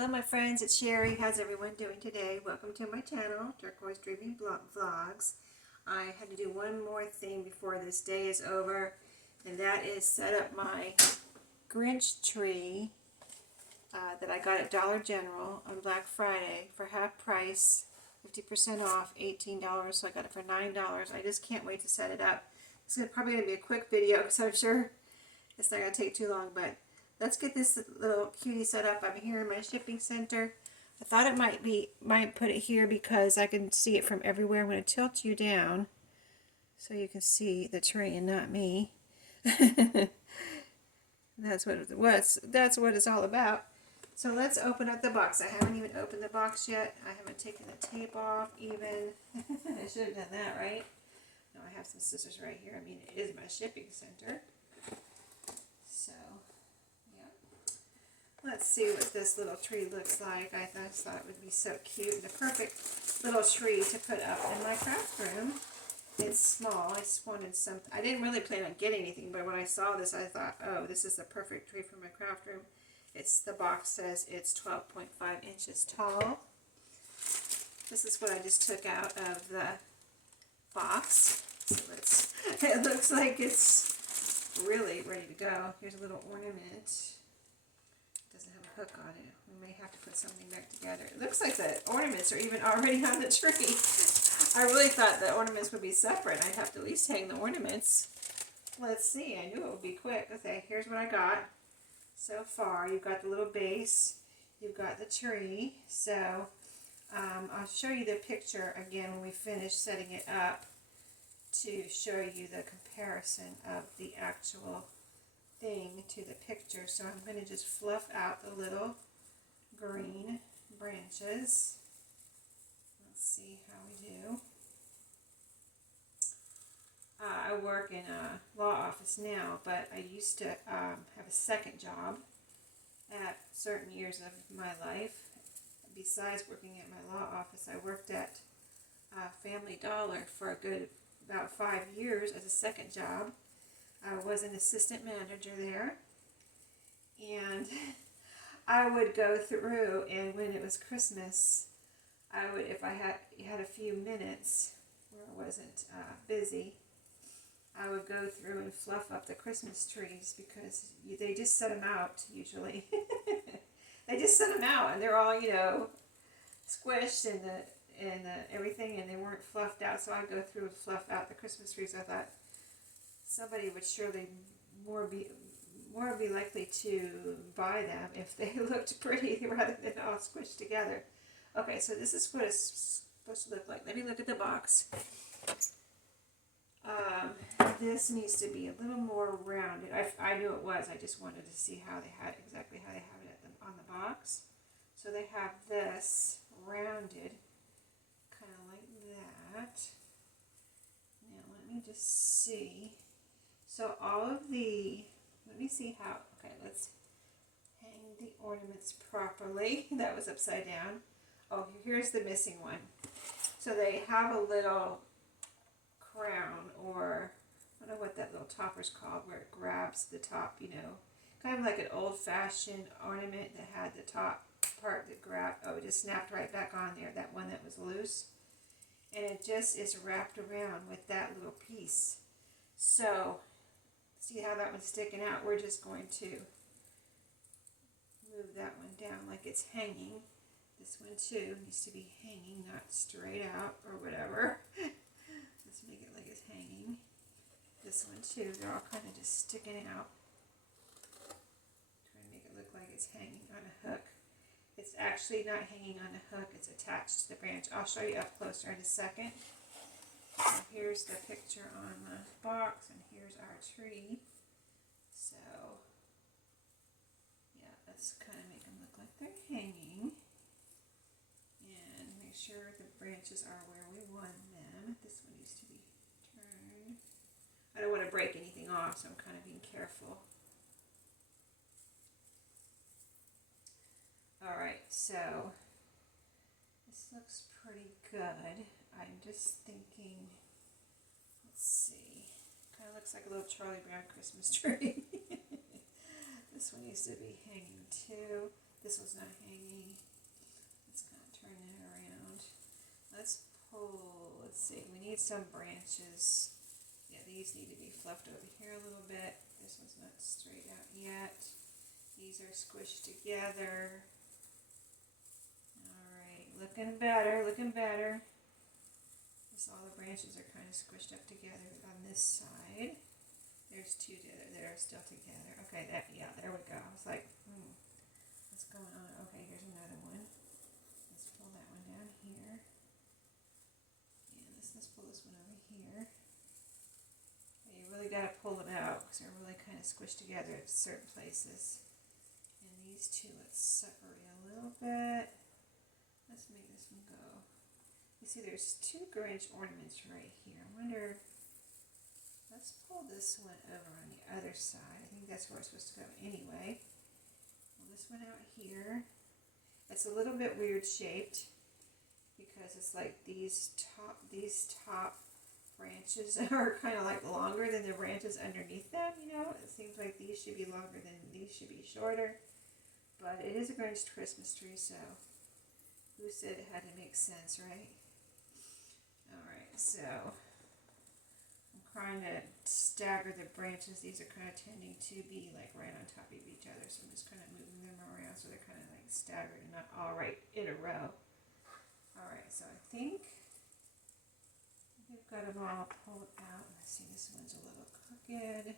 Hello my friends, it's Sherry. How's everyone doing today? Welcome to my channel, Turquoise Dreaming Vlogs. I had to do one more thing before this day is over, and that is set up my Grinch tree that I got at Dollar General on Black Friday for half price, 50% off, $18, so I got it for $9. I just can't wait to set it up. It's probably going to be a quick video because I'm sure it's not going to take too long, but let's get this little cutie set up. I'm here in my shipping center. I thought it might put it here because I can see it from everywhere. I'm going to tilt you down so you can see the tree and not me. That's what it's all about. So let's open up the box. I haven't even opened the box yet. I haven't taken the tape off even. I should have done that, right? No, I have some scissors right here. I mean, it is my shipping center. So, yeah. Let's see what this little tree looks like. I just thought it would be so cute. The perfect little tree to put up in my craft room. It's small. I just wanted some. I didn't really plan on getting anything, but when I saw this, I thought, oh, this is the perfect tree for my craft room. The box says it's 12.5 inches tall. This is what I just took out of the box. So it looks like it's really ready to go. Here's a little ornament. It doesn't have a hook on it. We may have to put something back together. It looks like the ornaments are even already on the tree. I really thought the ornaments would be separate. I'd have to at least hang the ornaments. Let's see. I knew it would be quick. Okay, here's what I got. So far, you've got the little base, you've got the tree, so I'll show you the picture again when we finish setting it up to show you the comparison of the actual thing to the picture. So I'm going to just fluff out the little green branches. Let's see how we do. I work in a law office now, but I used to have a second job at certain years of my life. Besides working at my law office, I worked at Family Dollar for a good about 5 years as a second job. I was an assistant manager there, and I would go through, and when it was Christmas, I would, if I had a few minutes where I wasn't busy, I would go through and fluff up the Christmas trees because they just set them out usually. They just set them out and they're all, squished and everything, and they weren't fluffed out. So I'd go through and fluff out the Christmas trees. I thought somebody would surely more be likely to buy them if they looked pretty rather than all squished together. Okay, so this is what it's supposed to look like. Let me look at the box. This needs to be a little more rounded. I knew it was. I just wanted to see exactly how they have it on the box. So they have this rounded, kind of like that. Now let me just see. So let me see how. Okay, let's hang the ornaments properly. That was upside down. Oh, here's the missing one. So they have a little crown, or I don't know what that little topper's called, where it grabs the top, kind of like an old-fashioned ornament that had the top part that grabbed. Oh, it just snapped right back on there, that one that was loose, and it just is wrapped around with that little piece. So see how that one's sticking out? We're just going to move that one down like it's hanging. This one too needs to be hanging, not straight out or whatever. Let's make it like it's hanging. This one too, they're all kind of just sticking out. Trying to make it look like it's hanging on a hook. It's actually not hanging on a hook, it's attached to the branch. I'll show you up closer in a second. So here's the picture on the box, and here's our tree. So, yeah, let's kind of make them look like they're hanging. And make sure the branches are where we want them. This one needs to be turned. I don't want to break anything off, so I'm kind of being careful. Alright, so this looks pretty good. I'm just thinking, let's see, kind of looks like a little Charlie Brown Christmas tree. This one needs to be hanging too. This one's not hanging. Let's kind of turn that around. Let's pull, let's see, we need some branches. Yeah, these need to be fluffed over here a little bit. This one's not straight out yet. These are squished together. Alright, looking better, looking better. So all the branches are kind of squished up together on this side. There's two that are still together. Okay, yeah, there we go. I was like, what's going on? Okay, here's another one. Let's pull that one down here. And let's pull this one over here. Okay, you really got to pull them out because they're really kind of squished together at certain places. And these two, let's separate a little bit. Let's make this one go. You see there's two Grinch ornaments right here. I wonder, let's pull this one over on the other side. I think that's where it's supposed to go anyway. Pull this one out here. It's a little bit weird shaped because it's like these top branches are kind of like longer than the branches underneath them, you know. It seems like these should be longer than these should be shorter. But it is a Grinch Christmas tree, so who said it had to make sense, right? Alright, so I'm trying to stagger the branches. These are kind of tending to be like right on top of each other, so I'm just kind of moving them around so they're kind of like staggered and not all right in a row. Alright, so I think we've got them all pulled out. Let's see, this one's a little crooked.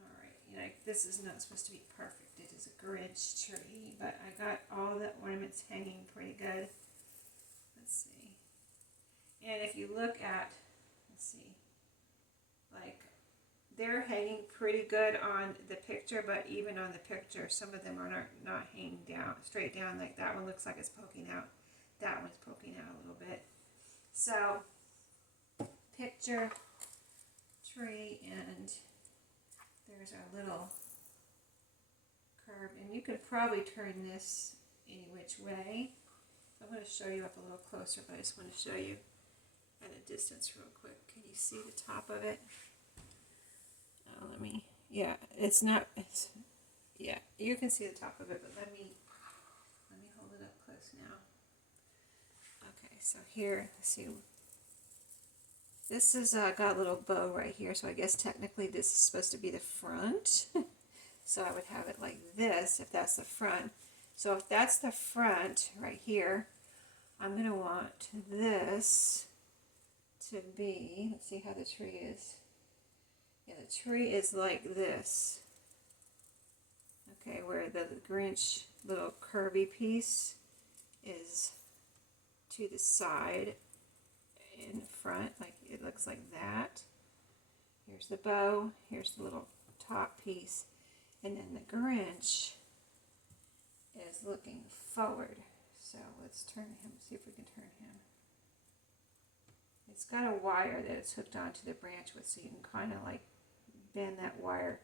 Alright, you know, this is not supposed to be perfect. It is a Grinch tree, but I got all the ornaments hanging pretty good. Let's see. And if you look at, let's see, like they're hanging pretty good on the picture, but even on the picture, some of them are not hanging down, straight down. Like that one looks like it's poking out. That one's poking out a little bit. So, picture, tree, and there's our little curve. And you could probably turn this any which way. I'm going to show you up a little closer, but I just want to show you at a distance real quick. Can you see the top of it? Oh, yeah, yeah, you can see the top of it, but let me hold it up close now. Okay, so here, let's see. This is got a little bow right here, so I guess technically this is supposed to be the front. So I would have it like this if that's the front. So if that's the front right here, I'm going to want this to be, let's see how the tree is. Yeah, the tree is like this. Okay, where the Grinch little curvy piece is to the side in front, like it looks like that. Here's the bow, here's the little top piece, and then the Grinch is looking forward. So let's turn him, see if we can turn him. It's got a wire that it's hooked onto the branch with, so you can kind of like bend that wire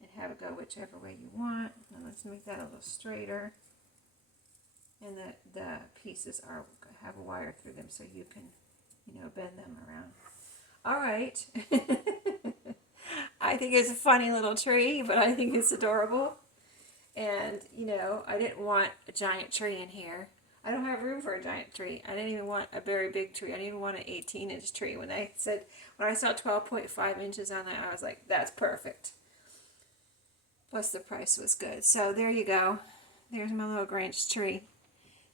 and have it go whichever way you want. And let's make that a little straighter. And the pieces have a wire through them, so you can, you know, bend them around. All right. I think it's a funny little tree, but I think it's adorable. And, you know, I didn't want a giant tree in here. I don't have room for a giant tree. I didn't even want a very big tree. I didn't even want an 18-inch tree. When I saw 12.5 inches on that, I was like, that's perfect. Plus the price was good. So there you go. There's my little Grinch tree.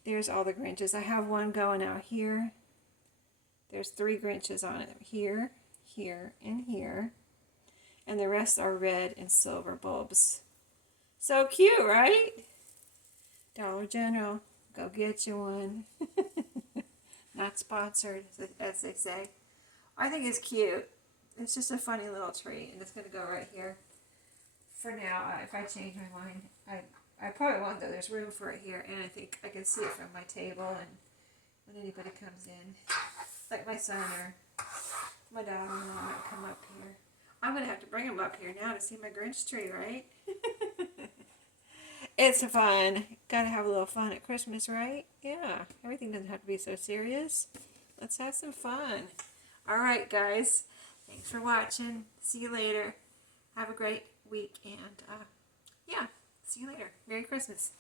There's all the Grinches. I have one going out here. There's 3 Grinches on it. Here, here, and here. And the rest are red and silver bulbs. So cute, right? Dollar General. Go get you one. Not sponsored, as they say. I think it's cute. It's just a funny little tree, and it's going to go right here. For now, if I change my mind, I probably won't, though. There's room for it here, and I think I can see it from my table, and when anybody comes in, like my son or my daughter-in-law might come up here. I'm going to have to bring them up here now to see my Grinch tree, right? It's fun. Gotta have a little fun at Christmas, right? Yeah. Everything doesn't have to be so serious. Let's have some fun. Alright, guys. Thanks for watching. See you later. Have a great week. And, yeah. See see you later. Merry Christmas.